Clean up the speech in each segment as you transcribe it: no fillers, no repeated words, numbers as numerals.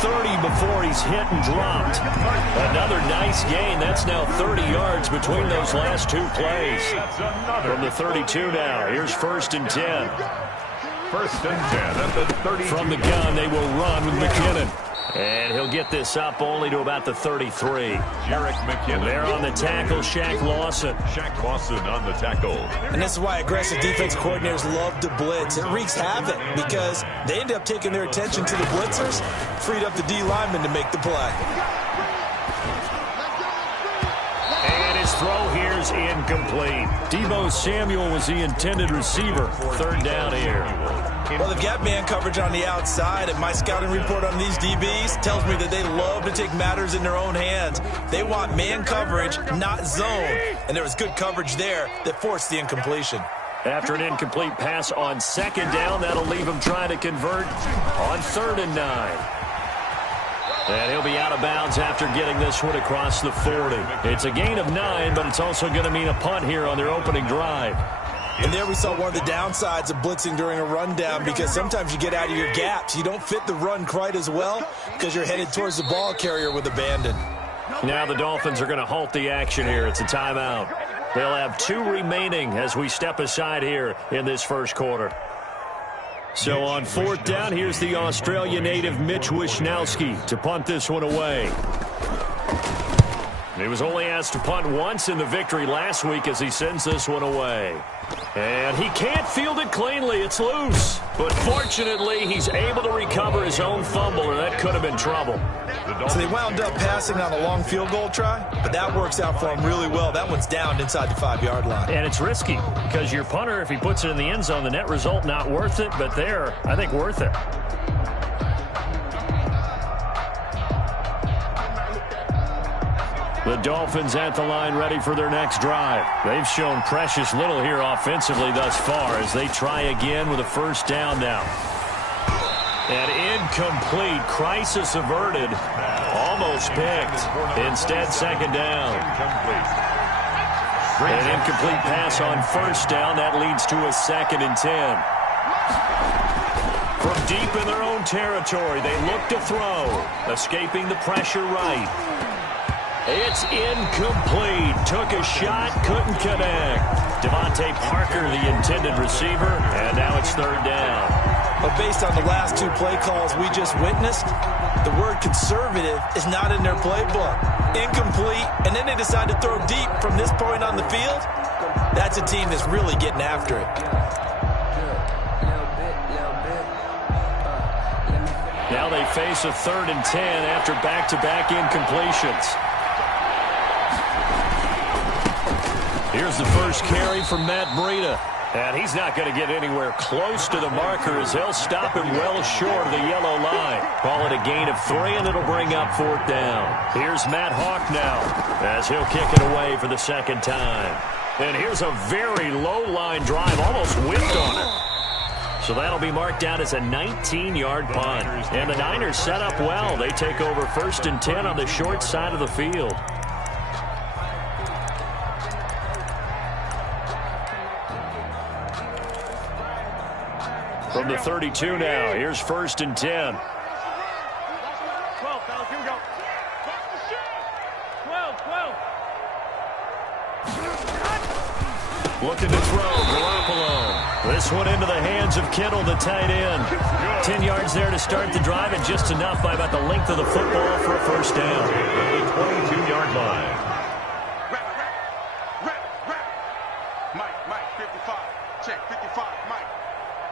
30 before he's hit and dropped. Another nice gain. That's now 30 yards between those last two plays. From the 32 now, here's 1st and 10. 1st and 10 at the 30. From the gun, they will run with McKinnon. And he'll get this up only to about the 33. Jarek McKinnon. There on the tackle, Shaq Lawson. Shaq Lawson on the tackle. And this is why aggressive defense coordinators love to blitz. It wreaks havoc because they end up taking their attention to the blitzers, freed up the D lineman to make the play. And his throw here is incomplete. Deebo Samuel was the intended receiver. 3rd down here. Well, they've got man coverage on the outside, and my scouting report on these DBs tells me that they love to take matters in their own hands. They want man coverage, not zone. And there was good coverage there that forced the incompletion. After an incomplete pass on 2nd down, that'll leave him trying to convert on 3rd and 9. And he'll be out of bounds after getting this one across the 40. It's a gain of 9, but it's also going to mean a punt here on their opening drive. And there we saw one of the downsides of blitzing during a rundown, because sometimes you get out of your gaps. You don't fit the run quite as well because you're headed towards the ball carrier with abandon. Now the Dolphins are going to halt the action here. It's a timeout. They'll have 2 remaining as we step aside here in this 1st quarter. So on 4th down, here's the Australia native Mitch Wishnowsky to punt this one away. He was only asked to punt once in the victory last week as he sends this one away. And he can't field it cleanly. It's loose. But fortunately, he's able to recover his own fumble, or that could have been trouble. So they wound up passing on a long field goal try, but that works out for him really well. That one's down inside the 5-yard line. And it's risky because your punter, if he puts it in the end zone, the net result not worth it, but there, I think worth it. The Dolphins at the line ready for their next drive. They've shown precious little here offensively thus far as they try again with a 1st down now. And incomplete. Crisis averted. Almost picked. Instead, 2nd down. An incomplete pass on 1st down. That leads to a 2nd and 10. From deep in their own territory, they look to throw. Escaping the pressure right. It's incomplete. Took a shot, couldn't connect. Devontae Parker, the intended receiver, and now it's 3rd down. But based on the last 2 play calls we just witnessed, the word conservative is not in their playbook. Incomplete, and then they decide to throw deep from this point on the field. That's a team that's really getting after it. Now they face a 3rd and 10 after back-to-back incompletions. Here's the first carry from Matt Breida. And he's not going to get anywhere close to the marker as they'll stop him well short of the yellow line. Call it a gain of 3, and it'll bring up 4th down. Here's Matt Hawk now as he'll kick it away for the 2nd time. And here's a very low-line drive, almost whipped on it. So that'll be marked out as a 19-yard punt. And the Niners set up well. They take over 1st and 10 on the short side of the field. From the 32 now, here's 1st and 10. 12, fellas, here we go. 12. Looking to throw, Garoppolo. This one into the hands of Kittle, the tight end. 10 yards there to start the drive, and just enough by about the length of the football for a 1st down. The 22-yard line. Mike, 55. Check, 55, Mike.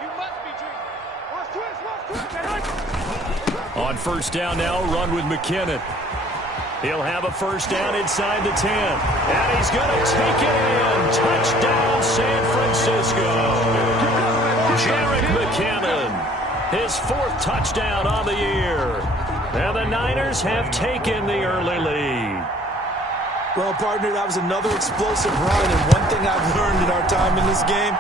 You must be dreaming. On 1st down now, run with McKinnon. He'll have a 1st down inside the 10. And he's going to take it in. Touchdown, San Francisco. Jarek McKinnon, his 4th touchdown on the year. And the Niners have taken the early lead. Well, partner, that was another explosive run, and one thing I've learned in our time in this game,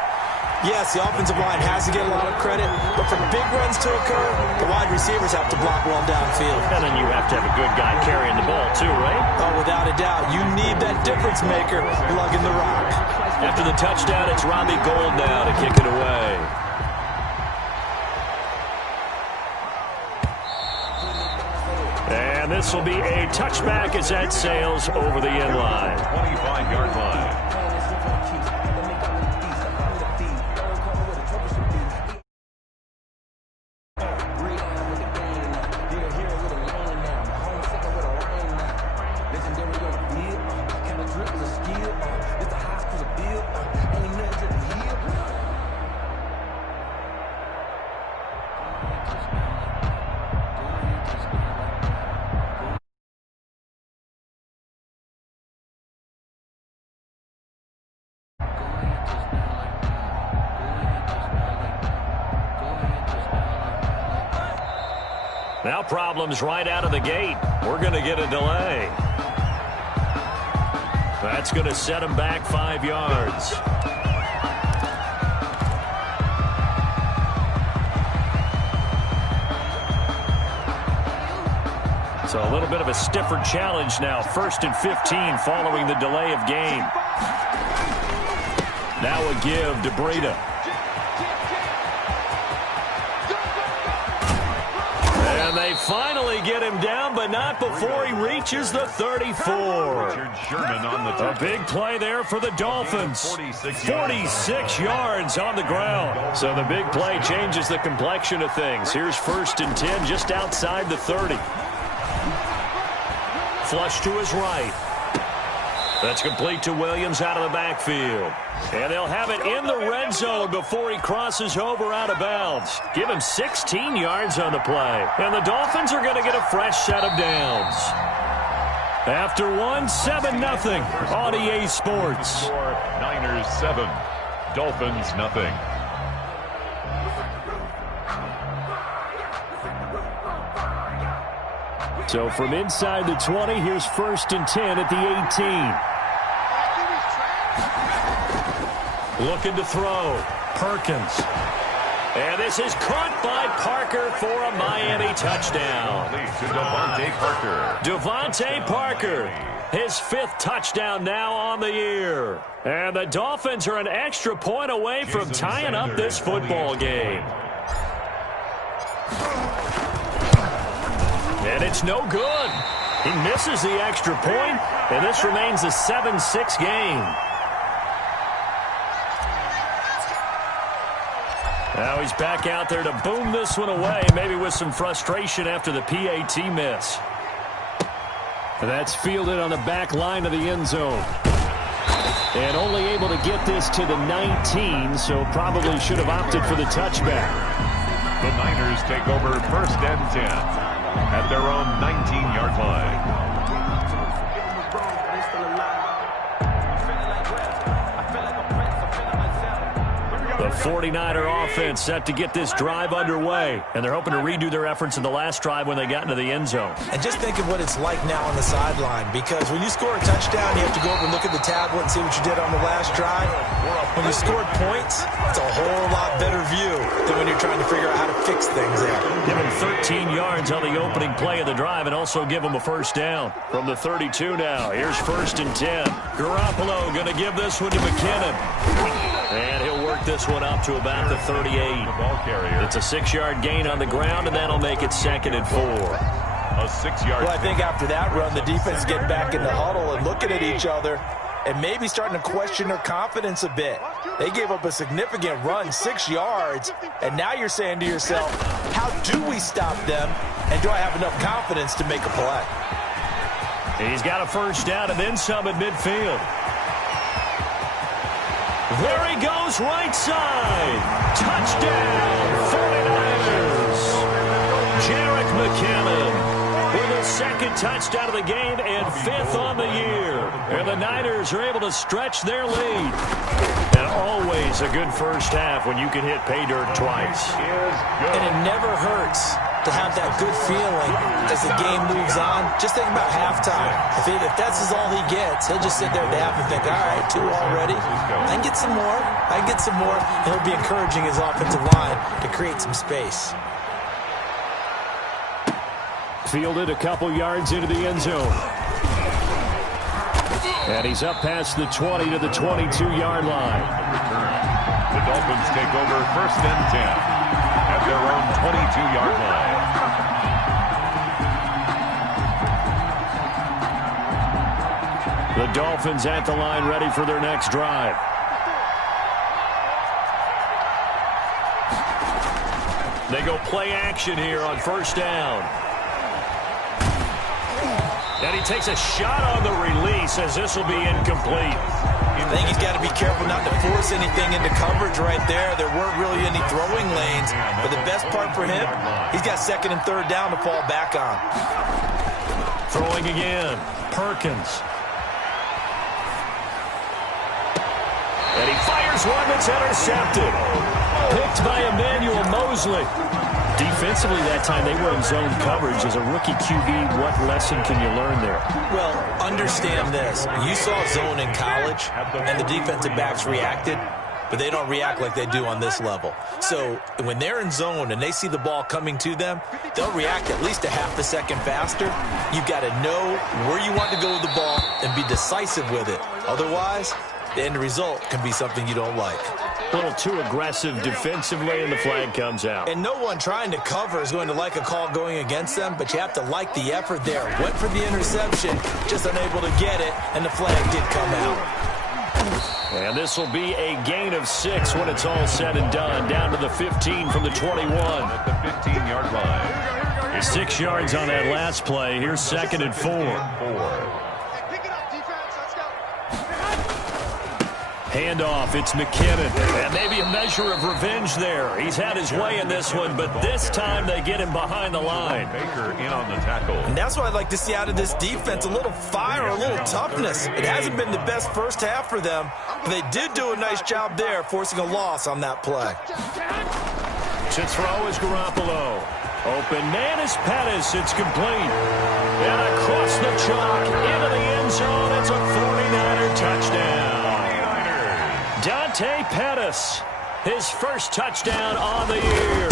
yes, the offensive line has to get a lot of credit, but for big runs to occur, the wide receivers have to block well downfield. And then you have to have a good guy carrying the ball too, right? Oh, without a doubt. You need that difference maker lugging the rock. After the touchdown, it's Robbie Gould now to kick it away. And this will be a touchback as that sails over the end line. 25-yard line. Now problems right out of the gate. We're going to get a delay. That's going to set him back 5 yards. So a little bit of a stiffer challenge now. 1st and 15 following the delay of game. Now a give to Breida. And they finally get him down, but not before he reaches the 34. Richard Sherman on the A big play there for the Dolphins. 46 yards on the ground. So the big play changes the complexion of things. Here's 1st and 10 just outside the 30. Flush to his right. That's complete to Williams out of the backfield. And they'll have it in the red zone before he crosses over out of bounds. Give him 16 yards on the play. And the Dolphins are going to get a fresh set of downs. After one, 7-0 on EA Sports. Niners 7, Dolphins nothing. So from inside the 20, here's 1st and 10 at the 18. Looking to throw. Perkins. And this is caught by Parker for a Miami touchdown. To Devontae Parker. Devontae Parker, his 5th touchdown now on the year. And the Dolphins are an extra point away from tying up this football game. And it's no good. He misses the extra point, and this remains a 7-6 game. Now he's back out there to boom this one away, maybe with some frustration after the PAT miss. That's fielded on the back line of the end zone. And only able to get this to the 19, so probably should have opted for the touchback. The Niners take over 1st and 10 at their own 19-yard line. The 49er offense set to get this drive underway, and they're hoping to redo their efforts in the last drive when they got into the end zone. And just think of what it's like now on the sideline, because when you score a touchdown, you have to go over and look at the tablet and see what you did on the last drive. When you scored points, it's a whole lot better view than when you're trying to figure out how to fix things there. Give him 13 yards on the opening play of the drive and also give him a 1st down. From the 32 now, here's 1st and 10. Garoppolo going to give this one to McKinnon. And he'll work this one up to about the 38. It's a 6-yard gain on the ground, and that'll make it 2nd and 4. A 6-yard. Well, I think after that run, the defense getting back in the huddle and looking at each other and maybe starting to question their confidence a bit. They gave up a significant run, 6 yards, and now you're saying to yourself, how do we stop them, and do I have enough confidence to make a play? He's got a 1st down and then some at midfield. There he goes, right side. Touchdown, 49ers. Jerick McKinnon with a 2nd touchdown of the game and 5th on the year. And the Niners are able to stretch their lead. And always a good first half when you can hit pay dirt twice. And it never hurts to have that good feeling as the game moves on. Just think about halftime. If that's all he gets, he'll just sit there at the half and think, all right, 2 already. I can get some more. I can get some more. And he'll be encouraging his offensive line to create some space. Fielded a couple yards into the end zone. And he's up past the 20 to the 22-yard line. The Dolphins take over 1st and 10 at their own 22-yard line. Dolphins at the line ready for their next drive. They go play action here on first down. And he takes a shot on the release as this will be incomplete. I think he's got to be careful not to force anything into coverage right there. There weren't really any throwing lanes. But the best part for him, he's got second and third down to fall back on. Throwing again. Perkins. And he fires one that's intercepted. Picked by Emmanuel Mosley. Defensively that time, they were in zone coverage. As a rookie QB, what lesson can you learn there? Well, understand this. You saw zone in college, and the defensive backs reacted, but they don't react like they do on this level. So when they're in zone and they see the ball coming to them, they'll react at least a half a second faster. You've got to know where you want to go with the ball and be decisive with it. Otherwise, the end result can be something you don't like. A little too aggressive defensively, and the flag comes out. And no one trying to cover is going to like a call going against them, but you have to like the effort there. Went for the interception, just unable to get it, and the flag did come out. And this will be a gain of 6 when it's all said and done. Down to the 15 from the 21. At the 15-yard line. 6 yards on that last play. Here's 2nd and 4. Handoff, it's McKinnon. And maybe a measure of revenge there. He's had his way in this one, but this time they get him behind the line. Baker in on the tackle. And that's what I'd like to see out of this defense, a little fire, a little toughness. It hasn't been the best first half for them, but they did do a nice job there, forcing a loss on that play. To throw is Garoppolo. Open man is Pettis. It's complete. And across the chalk into the end zone. It's a 49er touchdown. Dante Pettis, his first touchdown on the year.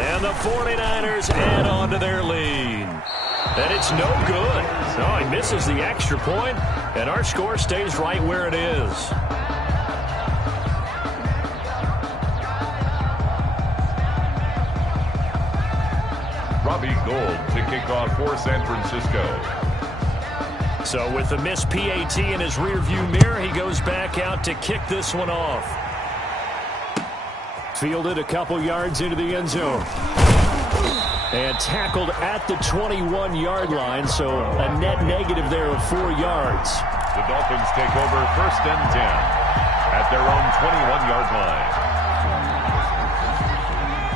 And the 49ers add on to their lead. And it's no good. So he misses the extra point, and our score stays right where it is. Robbie Gould to kick off for San Francisco. So with the missed PAT in his rearview mirror, he goes back out to kick this one off. Fielded a couple yards into the end zone. And tackled at the 21-yard line, so a net negative there of 4 yards. The Dolphins take over 1st and 10 at their own 21-yard line.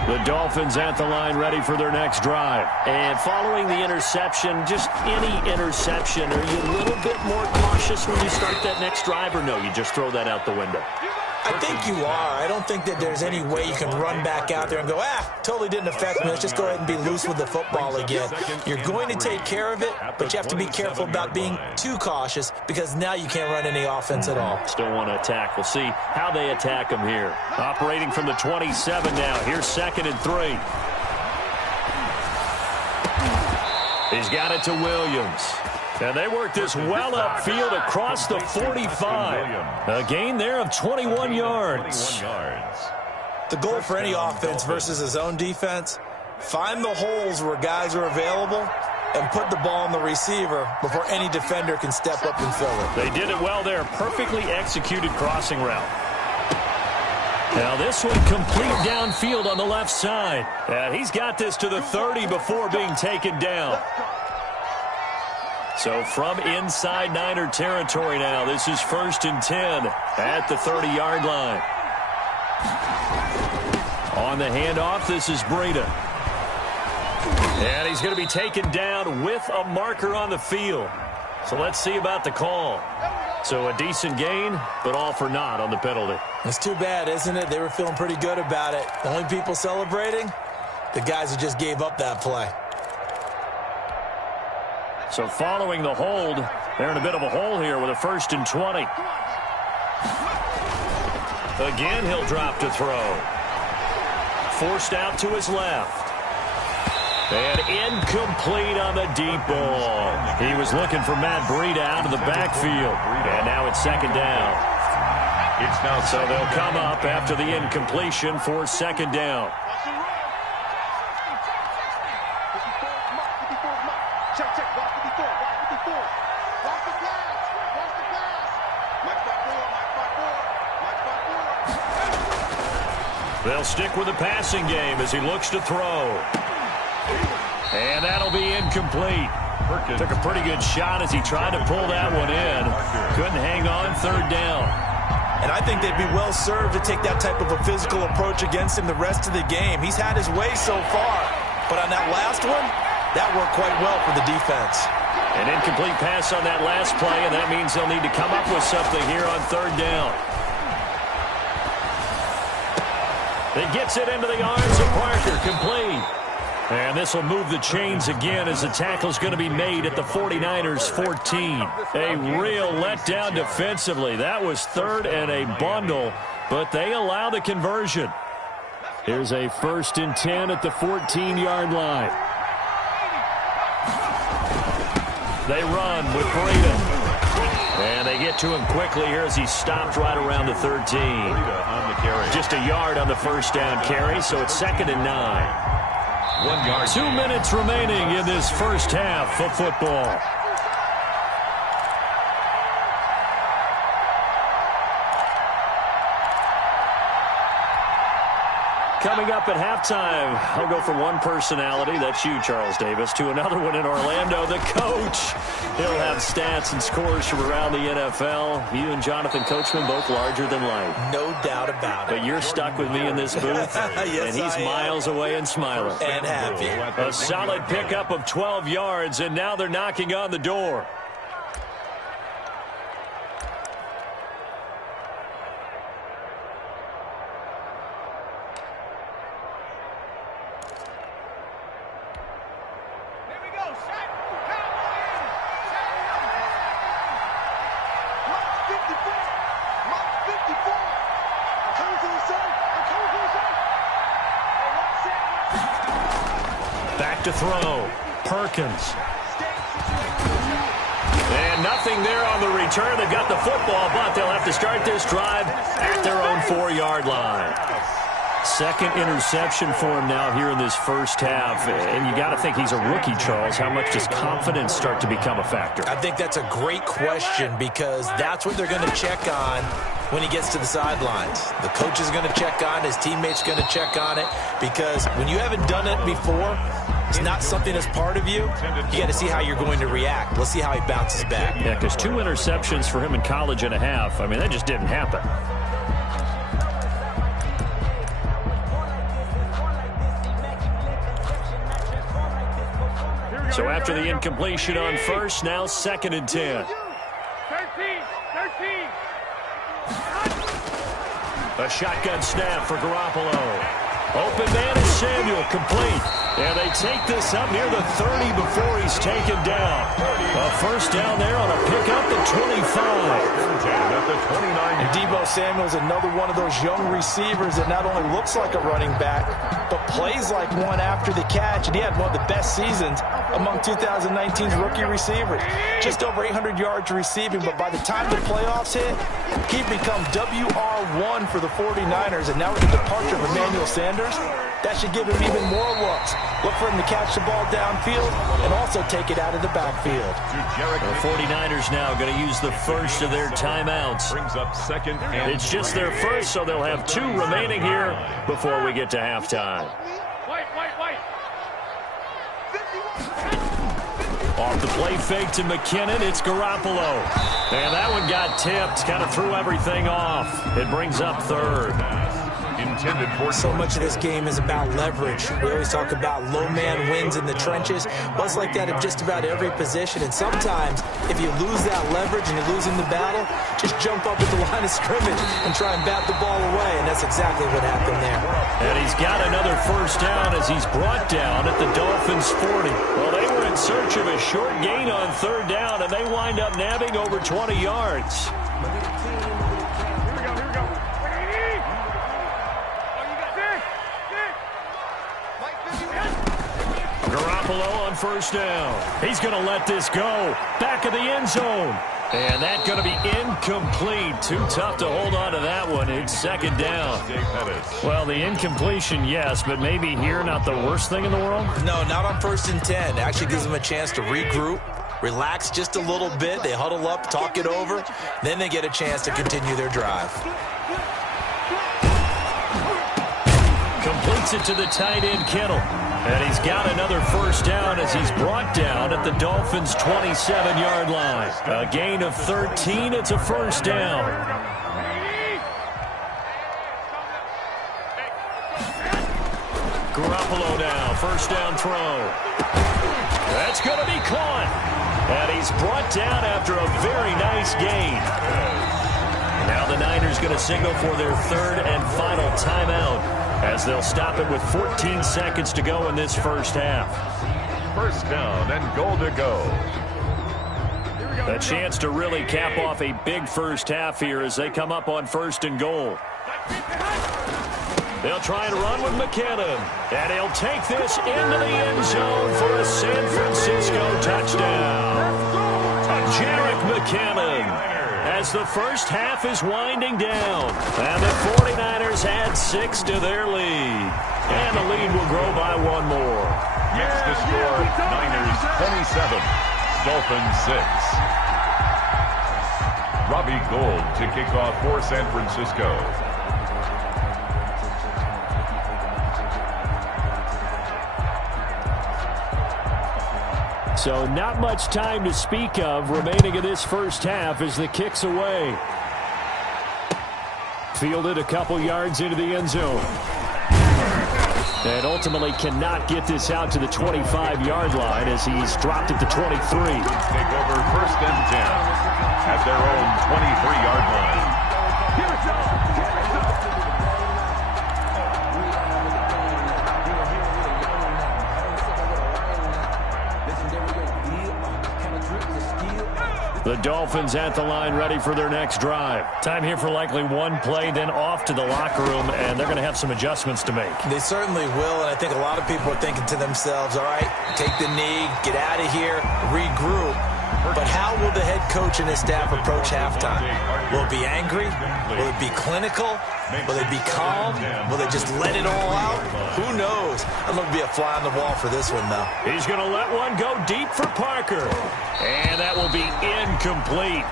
The Dolphins at the line ready for their next drive. And following the interception, just any interception, are you a little bit more cautious when you start that next drive, or no, you just throw that out the window? I think you are. I don't think that there's any way you can run back out there and go, totally didn't affect me. Let's just go ahead and be loose with the football again. You're going to take care of it, but you have to be careful about being too cautious because now you can't run any offense at all. Still want to attack. We'll see how they attack him here. Operating from the 27 now. Here's 2nd and 3. He's got it to Williams. And they work this well upfield across the 45. A gain there of 21 yards. The goal for any offense versus his own defense, find the holes where guys are available and put the ball on the receiver before any defender can step up and fill it. They did it well there. Perfectly executed crossing route. Now this one complete downfield on the left side. And he's got this to the 30 before being taken down. So from inside Niner territory now, this is 1st and 10 at the 30-yard line. On the handoff, this is Breida. And he's going to be taken down with a marker on the field. So let's see about the call. So a decent gain, but all for naught on the penalty. It's too bad, isn't it? They were feeling pretty good about it. The only people celebrating, the guys who just gave up that play. So following the hold, they're in a bit of a hole here with a 1st and 20. Again, he'll drop to throw. Forced out to his left. And incomplete on the deep ball. He was looking for Matt Breida out of the backfield. And now it's 2nd down. So they'll come up after the incompletion for 2nd down. They'll stick with the passing game as he looks to throw. And that'll be incomplete. Took a pretty good shot as he tried to pull that one in. Couldn't hang on, third down. And I think they'd be well served to take that type of a physical approach against him the rest of the game. He's had his way so far. But on that last one, that worked quite well for the defense. An incomplete pass on that last play, and that means they'll need to come up with something here on third down. He gets it into the arms of Parker, complete. And this will move the chains again as the tackle's going to be made at the 49ers 14. A real letdown defensively. That was third and a bundle, but they allow the conversion. Here's a 1st and 10 at the 14-yard line. They run with Breida. And they get to him quickly here as he stopped right around the 13. Just a yard on the first down carry, so it's 2nd and 9. 1 yard. 2 minutes remaining in this first half of football. Coming up at halftime, I'll go from one personality, that's you, Charles Davis, to another one in Orlando, the coach. He'll have stats and scores from around the NFL. You and Jonathan Coachman, both larger than life. No doubt about it. But you're stuck with me in this booth, yes, and he's miles away and smiling. And happy. A solid pickup of 12 yards, and now they're knocking on the door. Back to throw. Perkins. And nothing there on the return. They've got the football, but they'll have to start this drive at their own 4-yard line. Second interception for him now here in this first half. And you got to think he's a rookie, Charles. How much does confidence start to become a factor? I think that's a great question because that's what they're going to check on when he gets to the sidelines. The coach is going to check on it. His teammates going to check on it because when you haven't done it before, it's not something that's part of you. You got to see how you're going to react. Let's see how he bounces back. Yeah, because 2 interceptions for him in college and a half. I mean, that just didn't happen. So after the incompletion on first, now 2nd and 10. 13. A shotgun snap for Garoppolo. Open man is Samuel, complete. And they take this up near the 30 before he's taken down. A first down there on a pickup at 25. At the 29. And Deebo Samuel's another one of those young receivers that not only looks like a running back, but plays like one after the catch. And he had one of the best seasons among 2019's rookie receivers. Just over 800 yards receiving, but by the time the playoffs hit, he'd become WR1 for the 49ers. And now with the departure of Emmanuel Sanders, that should give him even more looks. Look for him to catch the ball downfield and also take it out of the backfield. The 49ers now going to use the first of their timeouts. Brings up 2nd and It's just their first, so they'll have 2 remaining here before we get to halftime. Off the play fake to McKinnon, it's Garoppolo. And that one got tipped, kind of threw everything off. It brings up 3rd. intended for. So much of this game is about leverage. We always talk about low man wins in the trenches. Well, it's like that in just about every position. And sometimes, if you lose that leverage and you're losing the battle, just jump up at the line of scrimmage and try and bat the ball away. And that's exactly what happened there. And he's got another first down as he's brought down at the Dolphins' 40. Well, they were in search of a short gain on third down, and they wind up nabbing over 20 yards. Garoppolo on first down. He's going to let this go. Back of the end zone. And that's going to be incomplete. Too tough to hold on to that one. It's second down. Well, the incompletion, yes, but maybe here not the worst thing in the world? No, not on 1st and 10. Actually gives them a chance to regroup, relax just a little bit. They huddle up, talk it over. Then they get a chance to continue their drive. Completes it to the tight end, Kittle. And he's got another first down as he's brought down at the Dolphins' 27-yard line. A gain of 13. It's a first down. Garoppolo now. First down throw. That's going to be caught. And he's brought down after a very nice gain. Now the Niners going to signal for their third and final timeout as they'll stop it with 14 seconds to go in this first half. First down and goal to go. A chance to really cap off a big first half here as they come up on first and goal. They'll try and run with McKinnon. And he'll take this into the end zone for a San Francisco touchdown. Jerick McKinnon. As the first half is winding down. And the 49ers add 6 to their lead. And the lead will grow by one more. Next to score, Niners 27, Dolphins 6. Robbie Gould to kick off for San Francisco. So not much time to speak of remaining in this first half as the kick's away. Fielded a couple yards into the end zone. And ultimately cannot get this out to the 25-yard line as he's dropped at the 23. Take over first and 10 at their own 23-yard line. The Dolphins at the line ready for their next drive. Time here for likely one play, then off to the locker room, and they're going to have some adjustments to make. They certainly will, and I think a lot of people are thinking to themselves, all right, take the knee, get out of here, regroup. But how will the head coach and his staff approach halftime? Will it be angry? Will it be clinical? Will they be calm? Will they just let it all out? Who knows? I'm going to be a fly on the wall for this one, though. He's going to let one go deep for Parker. And that will be incomplete.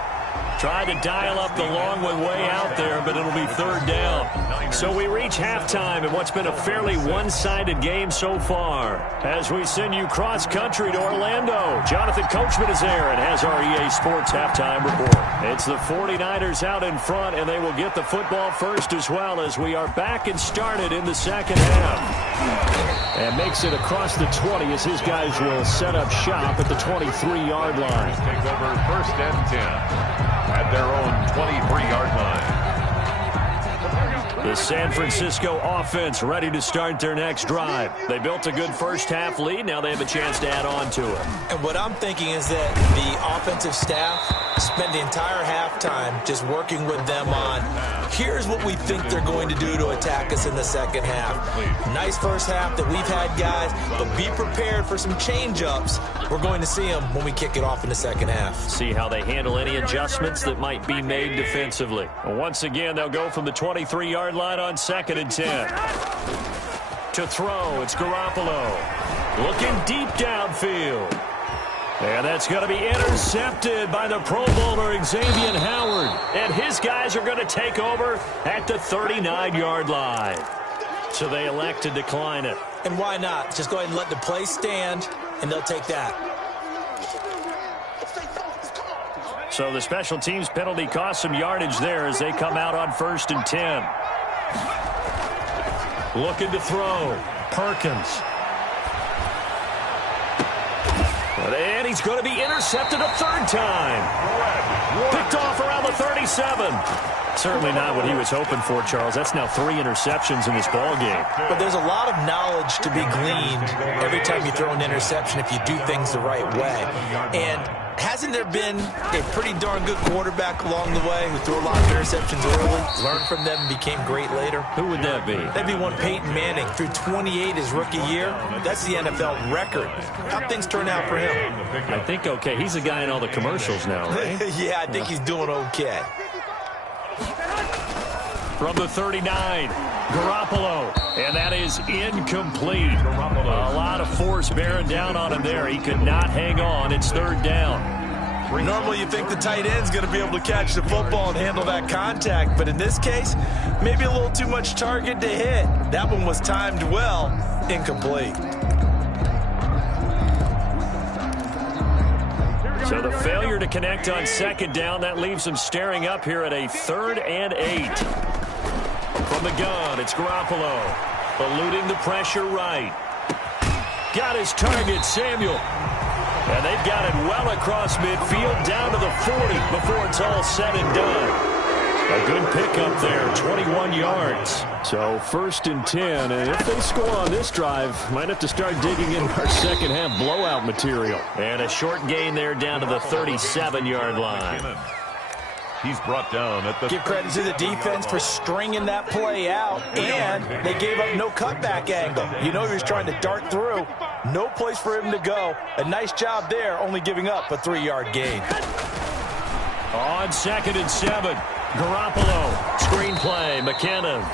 Tried to dial up the long way out there, but it'll be third down. So we reach halftime in what's been a fairly one-sided game so far. As we send you cross-country to Orlando, Jonathan Coachman is there and has our EA Sports halftime report. It's the 49ers out in front, and they will get the football first as well as we are back and started in the second half. And makes it across the 20 as his guys will set up shop at the 23-yard line. Take over first and 10 at their own 23-yard line. The San Francisco offense ready to start their next drive. They built a good first-half lead. Now they have a chance to add on to it. And what I'm thinking is that the offensive staff spend the entire halftime just working with them on, here's what we think they're going to do to attack us in the second half. Nice first half that we've had, guys, but be prepared for some change-ups. We're going to see them when we kick it off in the second half. See how they handle any adjustments that might be made defensively. Once again, they'll go from the 23-yard line on second and 10. To throw, it's Garoppolo. Looking deep downfield. And that's going to be intercepted by the Pro Bowler Xavier Howard. And his guys are going to take over at the 39-yard line. So they elect to decline it. And why not? Just go ahead and let the play stand, and they'll take that. So the special teams penalty cost some yardage there as they come out on first and 10. Looking to throw. Perkins. And he's going to be intercepted a third time. Picked off around the 37. Certainly not what he was hoping for, Charles. That's now 3 interceptions in this ball game. But there's a lot of knowledge to be gleaned every time you throw an interception if you do things the right way. And hasn't there been a pretty darn good quarterback along the way who threw a lot of interceptions early, learned from them, and became great later? Who would that be? That'd be one Peyton Manning. Threw 28 his rookie year. That's the NFL record. How'd things turn out for him? I think okay. He's the guy in all the commercials now, right? Yeah, I think he's doing okay. From the 39, Garoppolo, and that is incomplete. A lot of force bearing down on him there. He could not hang on. It's third down. Normally you think the tight end's going to be able to catch the football and handle that contact, but in this case, maybe a little too much target to hit. That one was timed well, incomplete. So the failure to connect on second down, that leaves them staring up here at a 3rd and 8. From the gun, it's Garoppolo. Eluding the pressure right. Got his target, Samuel. And they've got it well across midfield, down to the 40 before it's all said and done. A good pickup there, 21 yards. So 1st and 10, and if they score on this drive, might have to start digging in our second half blowout material. And a short gain there down to the 37-yard line. He's brought down at the... Give credit to the defense for stringing that play out, and they gave up no cutback angle. You know he was trying to dart through. No place for him to go. A nice job there, only giving up a 3-yard gain. On 2nd and 7, Garoppolo. Screen play, McKinnon.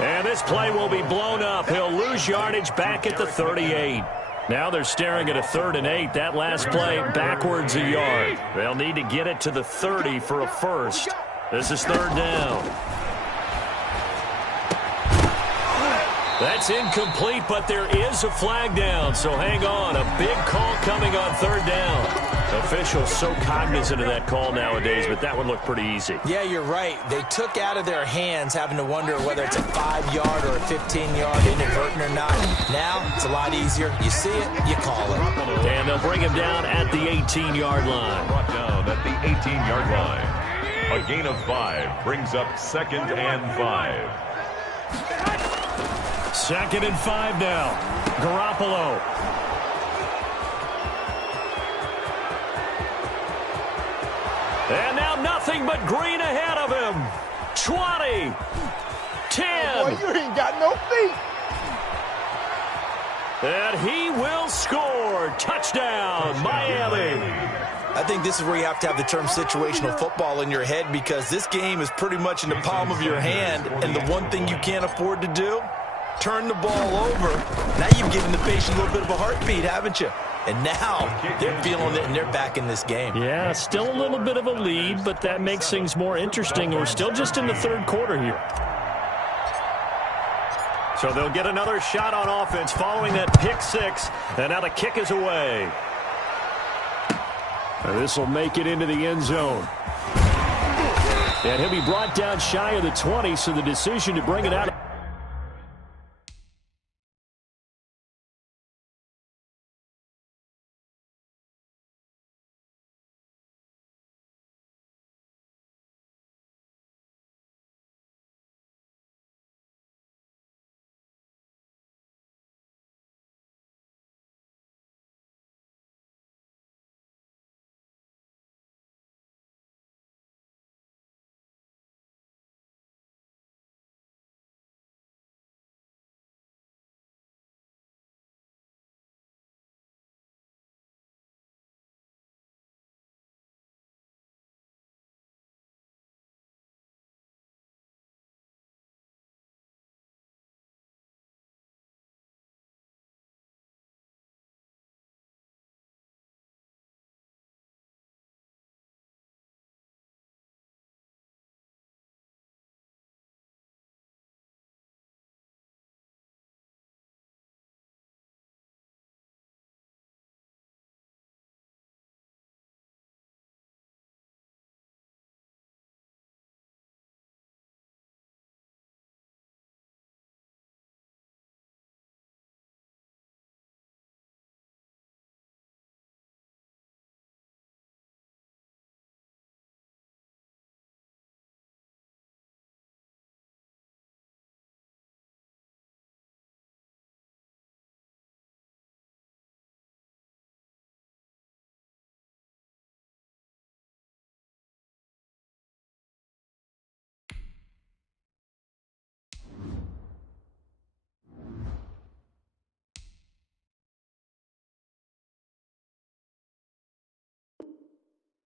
And this play will be blown up. He'll lose yardage back at the 38. Now they're staring at a 3rd and 8. That last play backwards a yard. They'll need to get it to the 30 for a first. This is 3rd down. That's incomplete, but there is a flag down, so hang on. A big call coming on 3rd down. Officials so cognizant of that call nowadays, but that one looked pretty easy. Yeah, you're right. They took out of their hands having to wonder whether it's a 5-yard or a 15-yard inadvertent or not. Now, it's a lot easier. You see it, you call it. And they'll bring him down at the 18-yard line. Brought down at the 18-yard line. A gain of 5 brings up 2nd and 5. 2nd and 5 now. Garoppolo. And now nothing but green ahead of him. 20. 10. Boy, you ain't got no feet. And he will score. Touchdown, Miami. I think this is where you have to have the term situational football in your head, because this game is pretty much in the palm of your hand, and the one thing you can't afford to do, turn the ball over. Now you've given the patient a little bit of a heartbeat, haven't you? And now they're feeling it, and they're back in this game. Yeah, still a little bit of a lead, but that makes things more interesting. We're still just in the 3rd quarter here. So they'll get another shot on offense following that pick 6, and now the kick is away. This will make it into the end zone. And he'll be brought down shy of the 20, so the decision to bring it out.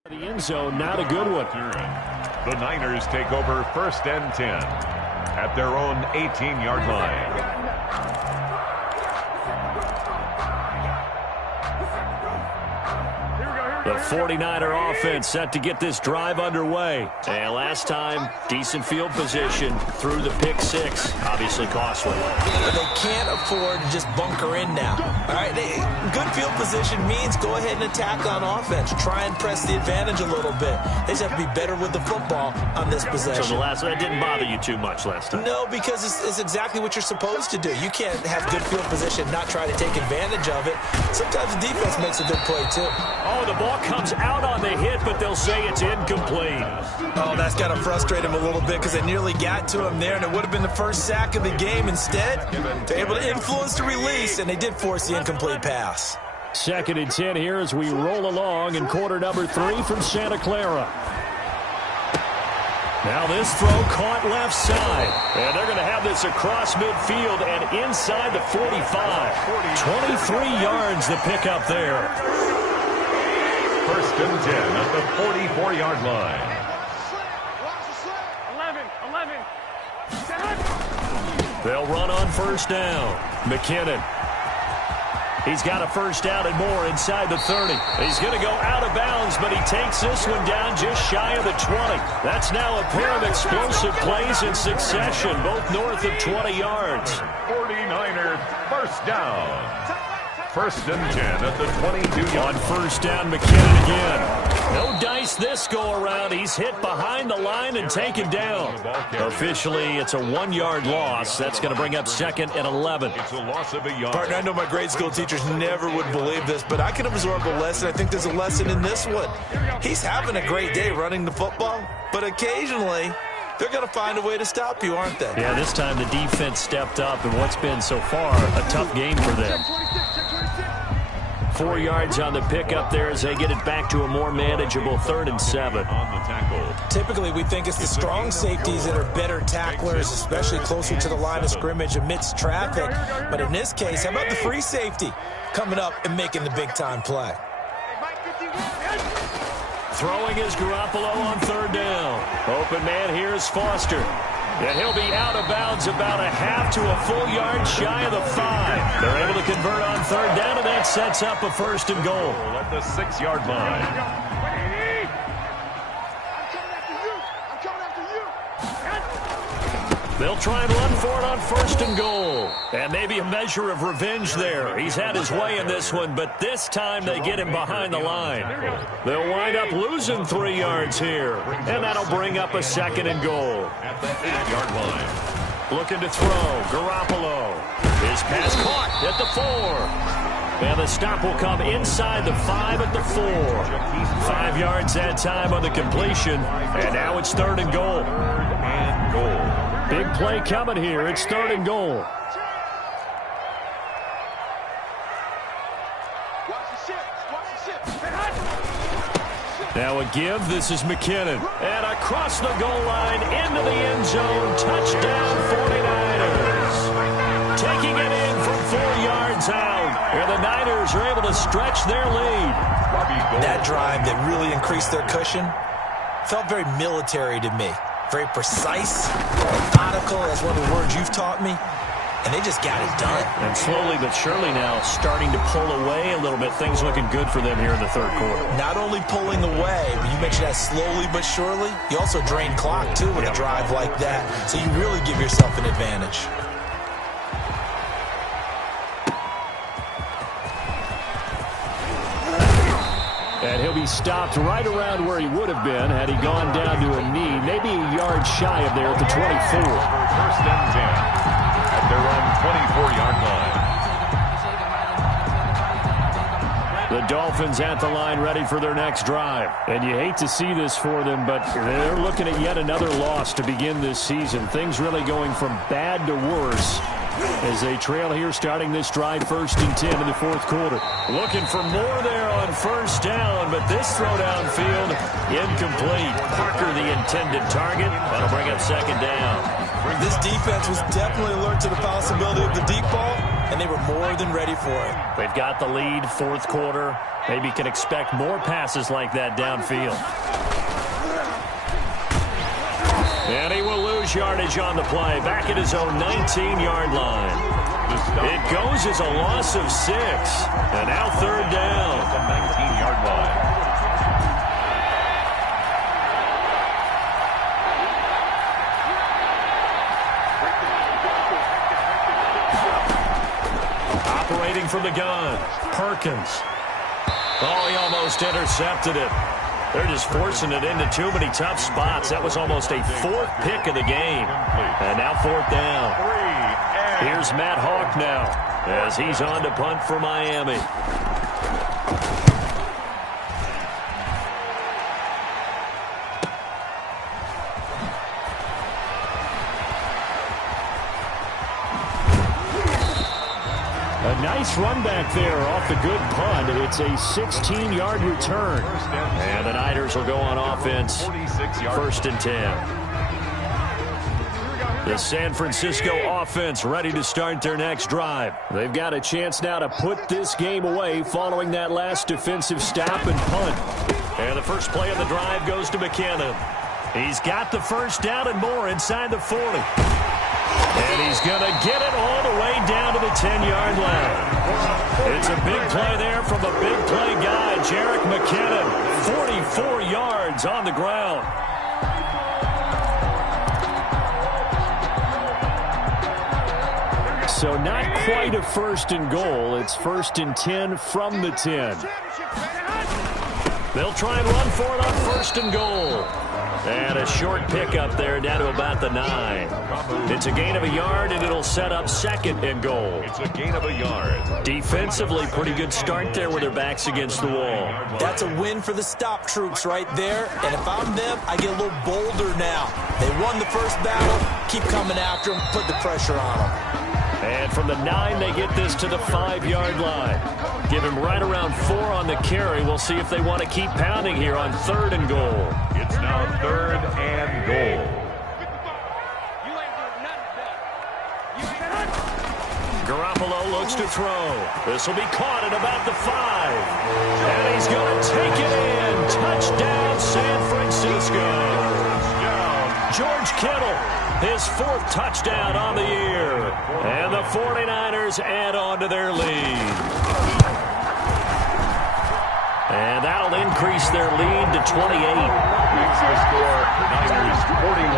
The end zone, not a good one. The Niners take over 1st and 10 at their own 18-yard line. The 49er offense set to get this drive underway. And last time, decent field position through the pick six. Obviously costly. But they can't afford to just bunker in now. All right, good field position means go ahead and attack on offense. Try and press the advantage a little bit. They just have to be better with the football on this possession. So that didn't bother you too much last time? No, because it's exactly what you're supposed to do. You can't have good field position and not try to take advantage of it. Sometimes the defense makes a good play, too. Oh, the ball comes out on the hit, but they'll say it's incomplete. Oh, that's got to frustrate him a little bit because they nearly got to him there, and it would have been the first sack of the game. Instead, they're able to influence the release, and they did force the incomplete pass. 2nd and 10 here as we roll along in quarter number 3 from Santa Clara. Now this throw caught left side. And they're going to have this across midfield and inside the 45. 23 yards the pickup there. 1st and 10 at the 44-yard line. 11. They'll run on 1st down. McKinnon. He's got a 1st down and more inside the 30. He's going to go out of bounds, but he takes this one down just shy of the 20. That's now a pair of explosive plays in succession, both north of 20 yards. 49ers 1st down. 1st and 10 at the 22-yard. On 1st down, McKinnon again. No dice this go-around. He's hit behind the line and taken down. Officially, it's a 1-yard loss. That's going to bring up 2nd and 11. It's a loss of a yard. Partner, I know my grade school teachers never would believe this, but I can absorb a lesson. I think there's a lesson in this one. He's having a great day running the football, but occasionally they're going to find a way to stop you, aren't they? Yeah, this time the defense stepped up in what's been so far a tough game for them. 4 yards on the pickup there as they get it back to a more manageable 3rd and 7. On the tackle. Typically, we think it's the strong safeties that are better tacklers, especially closer to the line of scrimmage amidst traffic. But in this case, how about the free safety coming up and making the big-time play? Throwing is Garoppolo on 3rd down. Open man here is Foster. And he'll be out of bounds about a half to a full yard shy of the 5. They're able to convert on 3rd down, and that sets up a 1st and goal. At the 6-yard line. They'll try and run for it on 1st and goal. And maybe a measure of revenge there. He's had his way in this one, but this time they get him behind the line. They'll wind up losing 3 yards here. And that'll bring up a 2nd and goal. At the 8-yard line. Looking to throw. Garoppolo. His pass caught at the 4. And the stop will come inside the 5 at the 4. 5 yards that time on the completion. And now it's 3rd and goal. And goal. Big play coming here. It's 3rd and goal. Now a give. This is McKinnon. And across the goal line into the end zone. Touchdown 49ers. Taking it in from 4 yards out. And the Niners are able to stretch their lead. That drive that really increased their cushion felt very military to me. Very precise, methodical, that's one of the words you've taught me, and they just got it done. And slowly but surely now starting to pull away a little bit. Things looking good for them here in the 3rd quarter. Not only pulling away, but you mentioned that slowly but surely. You also drain clock, too, with a drive like that, so you really give yourself an advantage. And he'll be stopped right around where he would have been had he gone down to a knee, maybe a yard shy of there at the 24. 1st and 10 at their own 24-yard line. The Dolphins at the line ready for their next drive. And you hate to see this for them, but they're looking at yet another loss to begin this season. Things really going from bad to worse as they trail here starting this drive 1st and 10 in the 4th quarter. Looking for more there on 1st down, but this throw downfield incomplete. Parker the intended target. That'll bring up 2nd down. This defense was definitely alert to the possibility of the deep ball, and they were more than ready for it. They've got the lead 4th quarter. Maybe can expect more passes like that downfield. And he will lose yardage on the play. Back at his own 19-yard line. It goes as a loss of 6. And now 3rd down. At the 19-yard line. from the gun. Perkins. Oh, he almost intercepted it. They're just forcing it into too many tough spots. That was almost a fourth pick of the game. And now fourth down. Here's Matt Hawk now as he's on to punt for Miami. A nice run back there off the good punt. It's a 16-yard return. And the Niners will go on offense. First and 10. The San Francisco offense ready to start their next drive. They've got a chance now to put this game away following that last defensive stop and punt. And the first play of the drive goes to McKinnon. He's got the first down and more inside the 40. And he's going to get it all the way down to the 10-yard line. It's a big play there from a big play guy, Jerick McKinnon. 44 yards on the ground. So not quite a first and goal. It's first and 10 from the 10. They'll try and run for it on first and goal. And a short pickup there down to about the 9. It's a gain of a yard, and it'll set up second and goal. It's a gain of a yard. Defensively, pretty good start there with their backs against the wall. That's a win for the stop troops right there. And if I'm them, I get a little bolder now. They won the first battle. Keep coming after them. Put the pressure on them. And from the 9, they get this to the 5-yard line. Give him right around 4 on the carry. We'll see if they want to keep pounding here on third and goal. It's now third and goal. Garoppolo looks to throw. This will be caught at about the 5. And he's going to take it in. Touchdown, San Francisco. George Kittle, his 4th touchdown on the year. And the 49ers add on to their lead. And that'll increase their lead to 28. Makes the score Niners 41,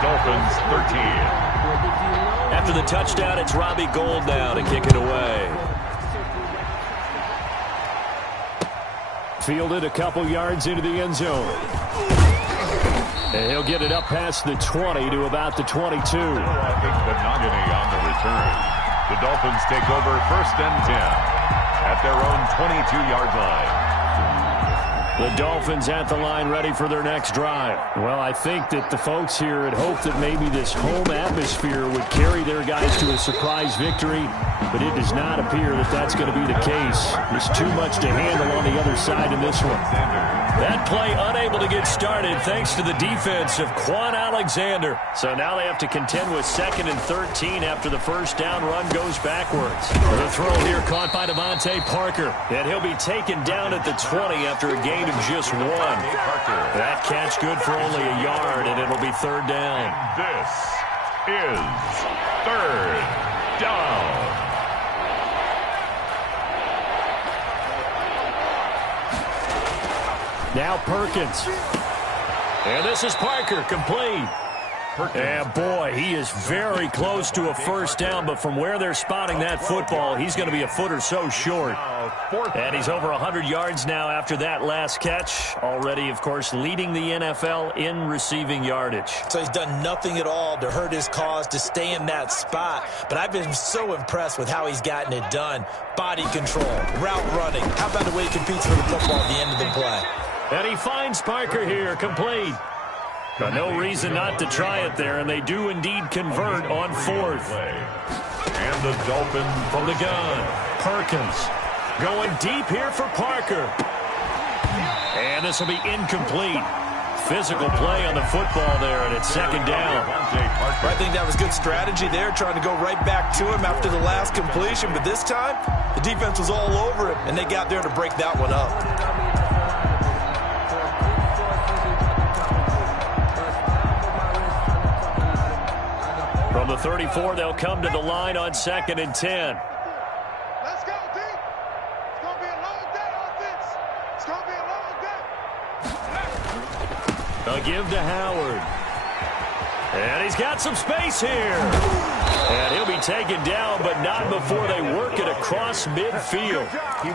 Dolphins 13. After the touchdown, it's Robbie Gould now to kick it away. Fielded a couple yards into the end zone. And he'll get it up past the 20 to about the 22. I think Benogany on the return. The Dolphins take over first and 10 at their own 22-yard line. The Dolphins at the line ready for their next drive. Well, I think that the folks here had hoped that maybe this home atmosphere would carry their guys to a surprise victory, but it does not appear that that's going to be the case. There's too much to handle on the other side in this one. That play unable to get started thanks to the defense of Quan Alexander. So now they have to contend with 2nd and 13 after the first down run goes backwards. The throw here caught by Devontae Parker. And he'll be taken down at the 20 after a gain of just 1. That catch good for only a yard, and it'll be third down. This is third down. Now Perkins. And this is Parker, complete. And boy, he is very close to a first down, but from where they're spotting that football, he's going to be a foot or so short. And he's over 100 yards now after that last catch. Already, of course, leading the NFL in receiving yardage. So he's done nothing at all to hurt his cause, to stay in that spot. But I've been so impressed with how he's gotten it done. Body control, route running. How about the way he competes for the football at the end of the play? And he finds Parker here, complete. But no reason not to try it there, and they do indeed convert on 4th. And the Dolphins from the gun. Perkins going deep here for Parker. And this will be incomplete. Physical play on the football there, and it's 2nd down. I think that was good strategy there, trying to go right back to him after the last completion. But this time, the defense was all over it, and they got there to break that one up. From the 34, they'll come to the line on 2nd and 10. Let's go, D. It's going to be a long day on this. It's going to be a long day. A give to Howard. And he's got some space here. And he'll be taken down, but not before they work it across midfield.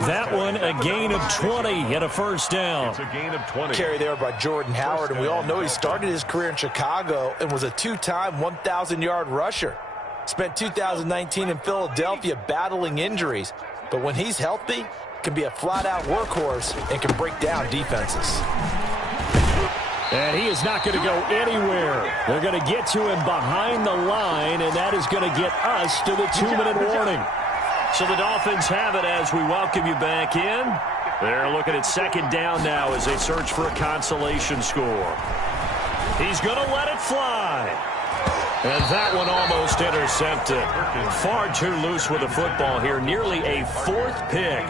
That one, a gain of 20 and a first down. It's a gain of 20. Carry there by Jordan Howard, and we all know he started his career in Chicago and was a two-time 1,000-yard rusher. Spent 2019 in Philadelphia battling injuries, but when he's healthy, can be a flat-out workhorse and can break down defenses. And he is not going to go anywhere. They're going to get to him behind the line, and that is going to get us to the 2-minute warning. So the Dolphins have it as we welcome you back in. They're looking at second down now as they search for a consolation score. He's going to let it fly. And that one almost intercepted. Far too loose with the football here. Nearly a fourth pick.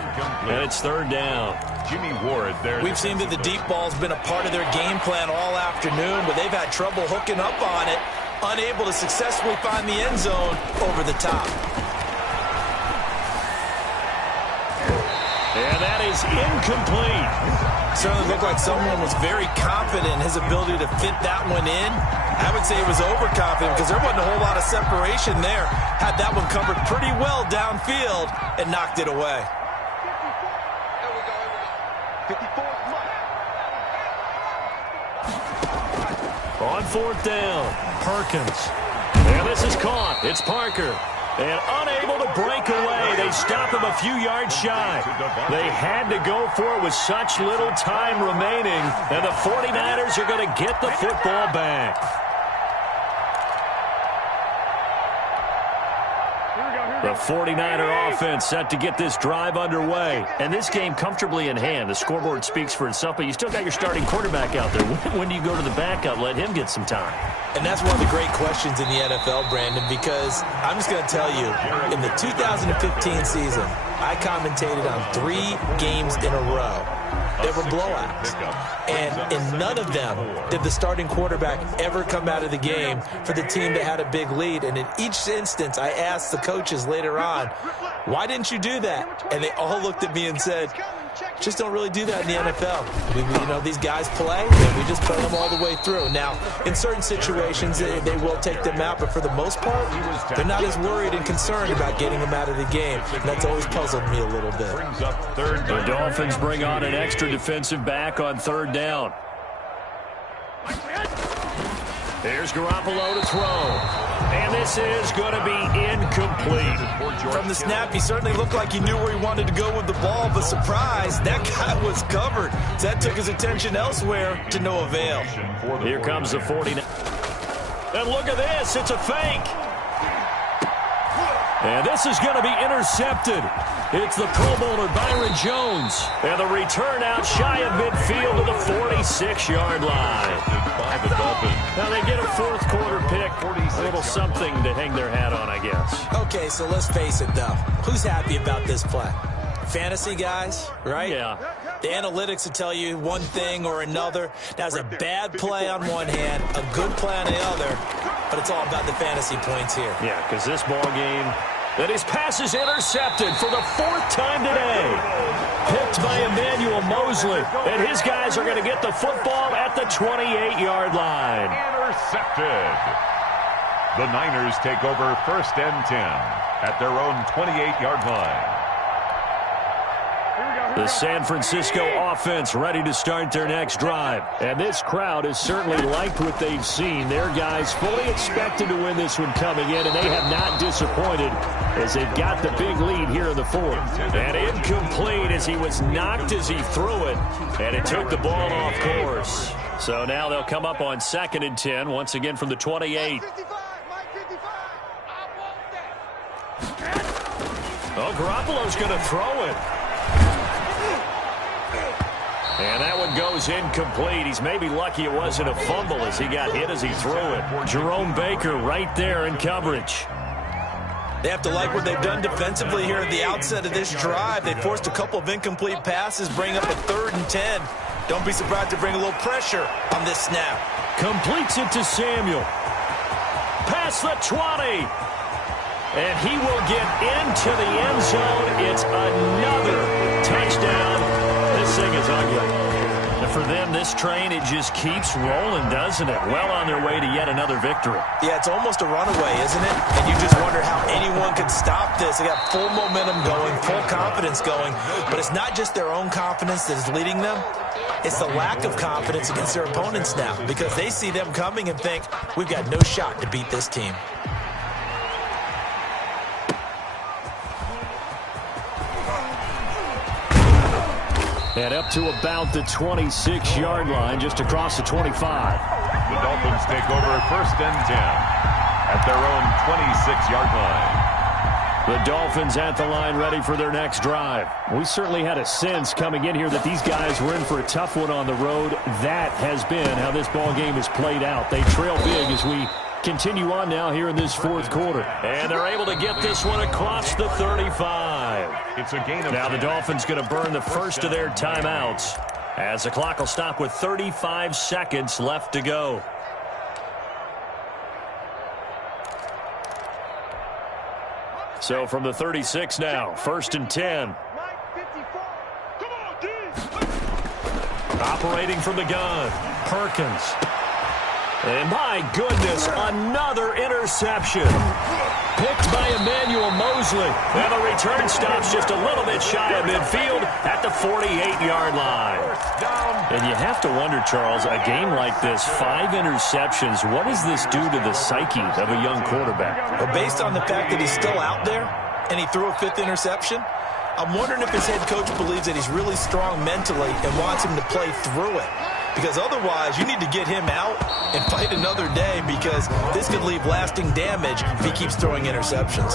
And it's third down. Jimmy Ward there. We've seen that the deep ball's been a part of their game plan all afternoon, but they've had trouble hooking up on it, unable to successfully find the end zone over the top. And that is incomplete. Certainly looked like someone was very confident in his ability to fit that one in. I would say it was overconfident because there wasn't a whole lot of separation there. Had that one covered pretty well downfield and knocked it away. On fourth down, Perkins. And this is caught. It's Parker. And unable to break away. They stop him a few yards shy. They had to go for it with such little time remaining. And the 49ers are going to get the football back. The 49er offense set to get this drive underway. And this game comfortably in hand. The scoreboard speaks for itself, but you still got your starting quarterback out there. When do you go to the backup? Let him get some time. And that's one of the great questions in the NFL, Brandon, because I'm just going to tell you, in the 2015 season, I commentated on 3 games in a row. They were blowouts. And in none of them did the starting quarterback ever come out of the game for the team that had a big lead. And in each instance, I asked the coaches later on, why didn't you do that? And they all looked at me and said, just don't really do that in the NFL. These guys play, and we just play them all the way through. Now, in certain situations, they will take them out, but for the most part, they're not as worried and concerned about getting them out of the game. And that's always puzzled me a little bit. The Dolphins bring on an extra defensive back on third down. Here's Garoppolo to throw. And this is going to be incomplete. From the snap, he certainly looked like he knew where he wanted to go with the ball, but surprise, that guy was covered. So that took his attention elsewhere to no avail. Here comes the 49. And look at this, it's a fake. And this is going to be intercepted. It's the Pro Bowler Byron Jones. And the return out shy of midfield to the 46-yard line. Now they get a fourth quarter pick. A little something to hang their hat on, I guess. Okay, so let's face it, though. Who's happy about this play? Fantasy guys, right? Yeah. The analytics will tell you one thing or another. That's a bad play on one hand, a good play on the other, but it's all about the fantasy points here. Yeah, because this ball game, that his pass is intercepted for the 4th time today. Picked by Emmanuel Mosley, and his guys are going to get the football at the 28-yard line. Intercepted. The Niners take over 1st and 10 at their own 28-yard line. The San Francisco offense ready to start their next drive. And this crowd has certainly liked what they've seen. Their guys fully expected to win this one coming in, and they have not disappointed as they've got the big lead here in the 4th. And incomplete as he was knocked as he threw it, and it took the ball off course. So now they'll come up on 2nd and 10, once again from the 28. Oh, Garoppolo's going to throw it. And that one goes incomplete. He's maybe lucky it wasn't a fumble as he got hit as he threw it. Jerome Baker right there in coverage. They have to like what they've done defensively here at the outset of this drive. They forced a couple of incomplete passes, bring up a 3rd and 10. Don't be surprised to bring a little pressure on this snap. Completes it to Samuel. Past the 20. And he will get into the end zone. It's another touchdown. This thing is ugly. The for them, this train, it just keeps rolling, doesn't it? Well on their way to yet another victory. Yeah, it's almost a runaway, isn't it? And you just wonder how anyone could stop this. They got full momentum going, full confidence going. But it's not just their own confidence that is leading them. It's the lack of confidence against their opponents now, because they see them coming and think, we've got no shot to beat this team. And up to about the 26-yard line, just across the 25. The Dolphins take over 1st and 10 at their own 26-yard line. The Dolphins at the line ready for their next drive. We certainly had a sense coming in here that these guys were in for a tough one on the road. That has been how this ball game has played out. They trail big as we continue on now here in this 4th quarter. And they're able to get this one across the 35. It's a gain of now the Dolphins going to burn the first of their timeouts as the clock will stop with 35 seconds left to go. So from the 36 now, 1st and 10. Operating from the gun, Perkins. And my goodness, another interception. Picked by Emmanuel Mosley. And the return stops just a little bit shy of midfield at the 48-yard line. And you have to wonder, Charles, a game like this, 5 interceptions, what does this do to the psyche of a young quarterback? Well, based on the fact that he's still out there and he threw a 5th interception, I'm wondering if his head coach believes that he's really strong mentally and wants him to play through it. Because otherwise, you need to get him out and fight another day, because this could leave lasting damage if he keeps throwing interceptions.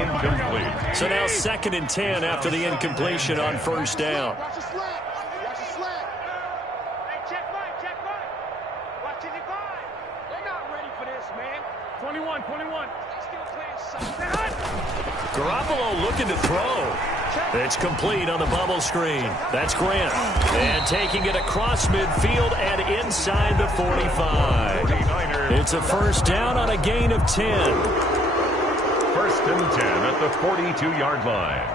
Incomplete. So now 2nd and 10 after the incompletion on 1st down. Watch the slant. Watch the slant. Hey, check right, check right. Watch it divide. They're not ready for this, man. 21. They still playing something. Garoppolo looking to throw. It's complete on the bubble screen. That's Grant. And taking it across midfield and inside the 45. It's a 1st down on a gain of 10. 1st and 10 at the 42-yard line.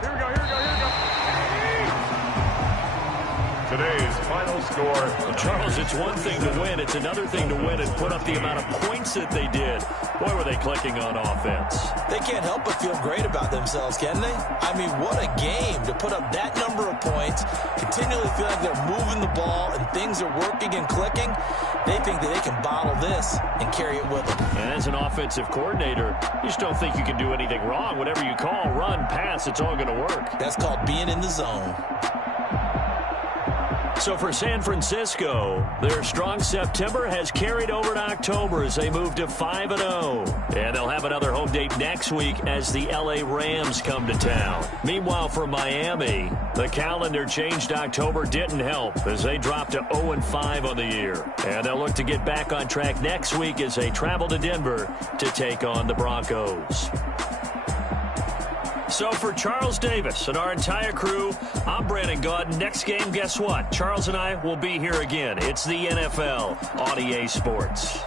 Here we go. Today's final score. Well, Charles, it's one thing to win. It's another thing to win and put up the amount of points that they did. Boy, were they clicking on offense. They can't help but feel great about themselves, can they? I mean, what a game to put up that number of points, continually feel like they're moving the ball and things are working and clicking. They think that they can bottle this and carry it with them. And as an offensive coordinator, you just don't think you can do anything wrong. Whatever you call, run, pass, it's all going to work. That's called being in the zone. So for San Francisco, their strong September has carried over to October as they move to 5-0. And they'll have another home date next week as the LA Rams come to town. Meanwhile, for Miami, the calendar changed. October didn't help as they dropped to 0-5 on the year. And they'll look to get back on track next week as they travel to Denver to take on the Broncos. So for Charles Davis and our entire crew, I'm Brandon Gaudin. Next game, guess what? Charles and I will be here again. It's the NFL on EA Sports.